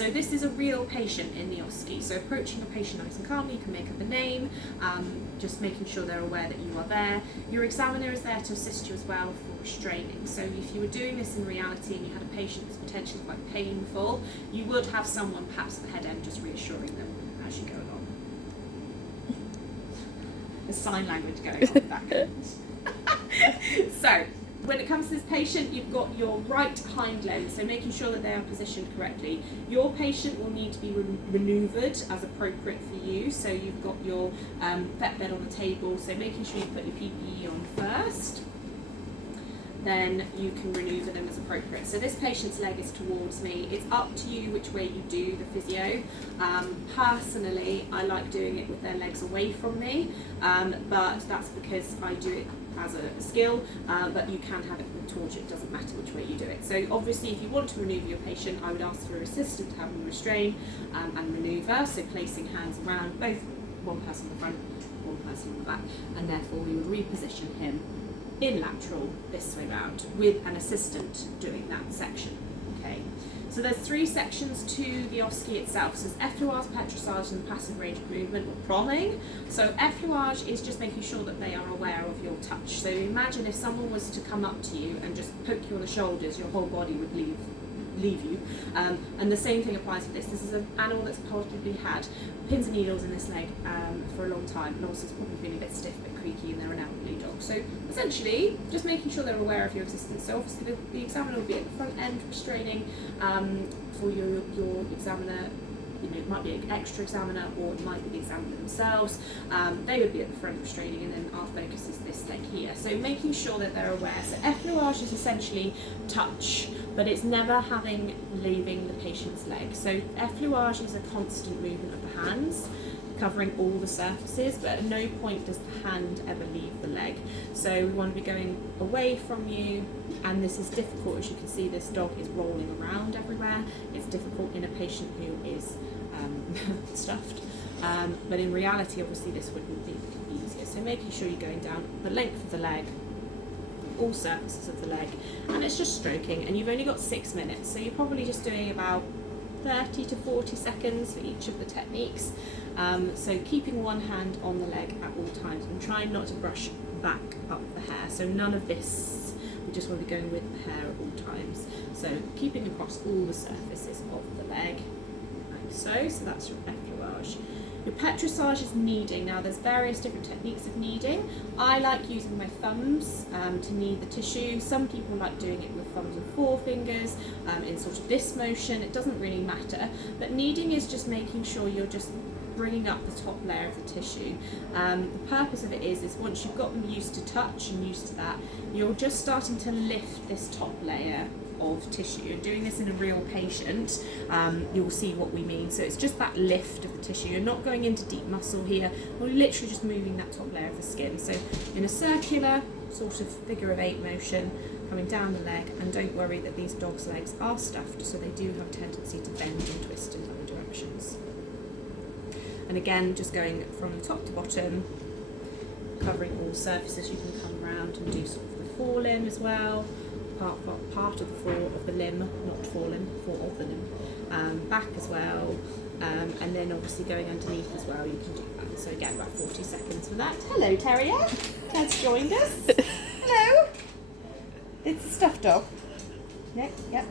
So this is a real patient in the OSCE. So approaching a patient nice and calmly, you can make up a name, just making sure they're aware that you are there. Your examiner is there to assist you as well for restraining. So if you were doing this in reality and you had a patient that's potentially quite painful, you would have someone perhaps at the head end just reassuring them as you go along. There's sign language going on back end. So, when it comes to this patient, you've got your right hind leg, so making sure that they are positioned correctly. Your patient will need to be manoeuvred as appropriate for you, so you've got your vet bed on the table, so making sure you put your PPE on first, then you can manoeuvre them as appropriate. So this patient's leg is towards me. It's up to you which way you do the physio. Personally, I like doing it with their legs away from me, but that's because I do it as a skill, but you can have it towards you, it doesn't matter which way you do it. So obviously if you want to manoeuvre your patient, I would ask for an assistant to have them restrain and manoeuvre, so placing hands around both one person in the front, one person in the back, and therefore we would reposition him in lateral this way round with an assistant doing that section. Okay. So there's 3 sections to the OSCE itself. So there's effleurage, petrissage, and passive range of movement, or PROMing. So effleurage is just making sure that they are aware of your touch. So imagine if someone was to come up to you and just poke you on the shoulders, your whole body would leave you. And the same thing applies for this. This is an animal that's possibly had pins and needles in this leg for a long time, and also it's probably been a bit stiff, a bit creaky, and they're an elderly dog. So essentially, just making sure they're aware of your existence. So obviously the examiner will be at the front end restraining for your examiner. You know, it might be an extra examiner, or it might be the examiner themselves. They would be at the front restraining, and then our focus is this leg here. So making sure that they're aware. So effleurage is essentially touch, but it's never leaving the patient's leg. So effleurage is a constant movement of the hands, covering all the surfaces, but at no point does the hand ever leave the leg. So we want to be going away from you, and this is difficult. As you can see, this dog is rolling around everywhere. It's difficult in a patient who is stuffed, but in reality obviously this wouldn't be easier. So making sure you're going down the length of the leg, all surfaces of the leg, and it's just stroking, and you've only got 6 minutes, so you're probably just doing about 30 to 40 seconds for each of the techniques. So keeping one hand on the leg at all times and trying not to brush back up the hair. So none of this, we just want to be going with the hair at all times. So keeping across all the surfaces of the leg, like so. So that's your effleurage. Your petrissage is kneading. Now there's various different techniques of kneading. I like using my thumbs to knead the tissue. Some people like doing it with thumbs and forefingers in sort of this motion. It doesn't really matter. But kneading is just making sure you're just bringing up the top layer of the tissue. The purpose of it is once you've got them used to touch and used to that, you're just starting to lift this top layer of tissue. And doing this in a real patient, you'll see what we mean. So it's just that lift of the tissue. You're not going into deep muscle here. We're literally just moving that top layer of the skin. So in a circular sort of figure of 8 motion, coming down the leg, and don't worry that these dogs' legs are stuffed, so they do have a tendency to bend and twist in other directions. And again, just going from top to bottom, covering all surfaces. You can come around and do sort of the forelimb as well. Part of the fore of the limb, not forelimb, fore of the limb, back as well, and then obviously going underneath as well, you can do that. So again, about 40 seconds for that. Hello, Terrier, has joined us. Hello. It's a stuffed dog. Yep.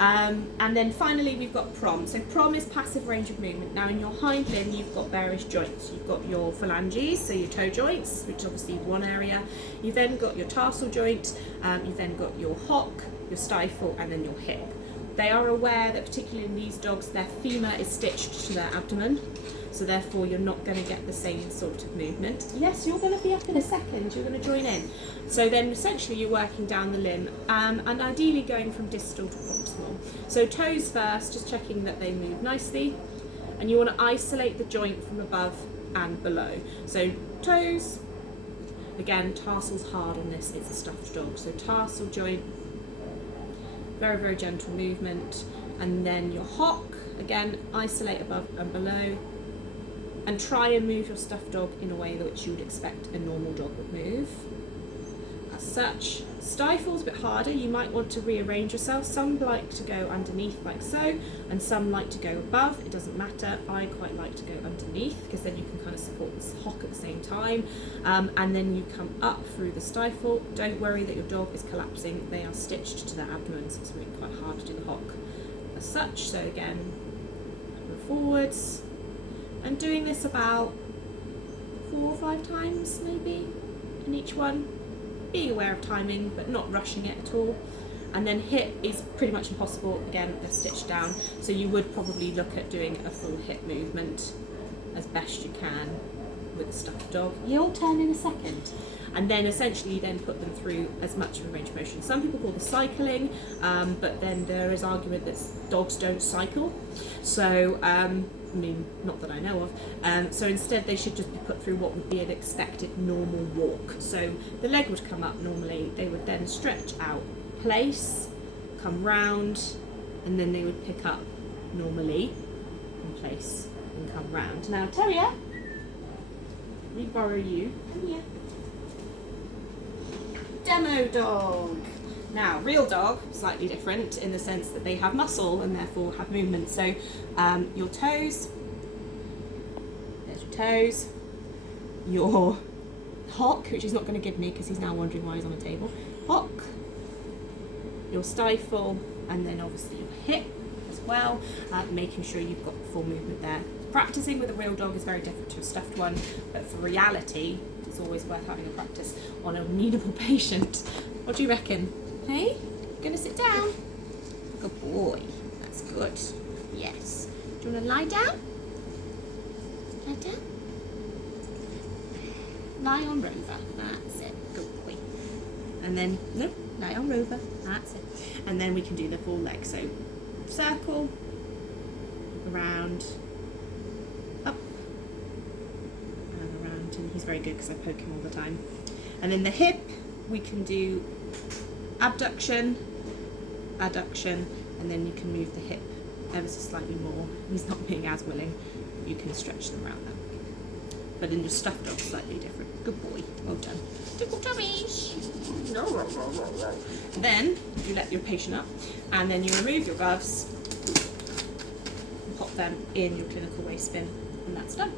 And then finally we've got PROM. So PROM is passive range of movement. Now in your hind limb you've got various joints. You've got your phalanges, so your toe joints, which obviously is one area. You've then got your tarsal joint, you've then got your hock, your stifle, and then your hip. They are aware that particularly in these dogs their femur is stitched to their abdomen, so therefore you're not going to get the same sort of movement. Yes, you're going to be up in a second, you're going to join in. So then essentially you're working down the limb, and ideally going from distal to proximal. So toes first, just checking that they move nicely, and you want to isolate the joint from above and below. So toes, again tarsal's hard on this, it's a stuffed dog, so tarsal joint, very, very gentle movement, and then your hock, again isolate above and below, and try and move your stuffed dog in a way that which you would expect a normal dog would move. as such. Stifle's a bit harder, you might want to rearrange yourself. Some like to go underneath like so, and some like to go above. It doesn't matter. I quite like to go underneath because then you can kind of support this hock at the same time. And then you come up through the stifle. Don't worry that your dog is collapsing. They are stitched to their abdomen, so it's really quite hard to do the hock as such. So again, go forwards, and doing this about 4 or 5 times maybe in each one. Being aware of timing, but not rushing it at all. And then hip is pretty much impossible. Again, they're stitched down, so you would probably look at doing a full hip movement as best you can with a stuffed dog. You'll turn in a second. And then essentially you then put them through as much of a range of motion. Some people call this cycling, but then there is argument that dogs don't cycle. So, I mean, not that I know of. So instead they should just be put through what would be an expected normal walk. So the leg would come up normally, they would then stretch out, place, come round, and then they would pick up normally, and place, and come round. Now, Terrier, let me borrow you. Come here. Demo dog. Now, real dog, slightly different in the sense that they have muscle and therefore have movement. So your toes, there's your toes, your hock, which he's not going to give me because he's now wondering why he's on the table, hock, your stifle, and then obviously your hip as well, making sure you've got full movement there. Practicing with a real dog is very different to a stuffed one, but for reality, it's always worth having a practice on a needable patient. What do you reckon? Hey, gonna sit down? Good boy. That's good. Yes. Do you want to lie down? Lie down? Lie on Rover. That's it. Good boy. And then, no, lie on Rover. That's it. And then we can do the full leg. So, circle, around, up, and around. And he's very good because I poke him all the time. And then the hip, we can do abduction, adduction, and then you can move the hip ever so slightly more. He's not being as willing. You can stretch them around that. But in your stuffed dog, slightly different. Good boy. Well done. Tickle tummies. Then you let your patient up, and then you remove your gloves and pop them in your clinical waist bin, and that's done.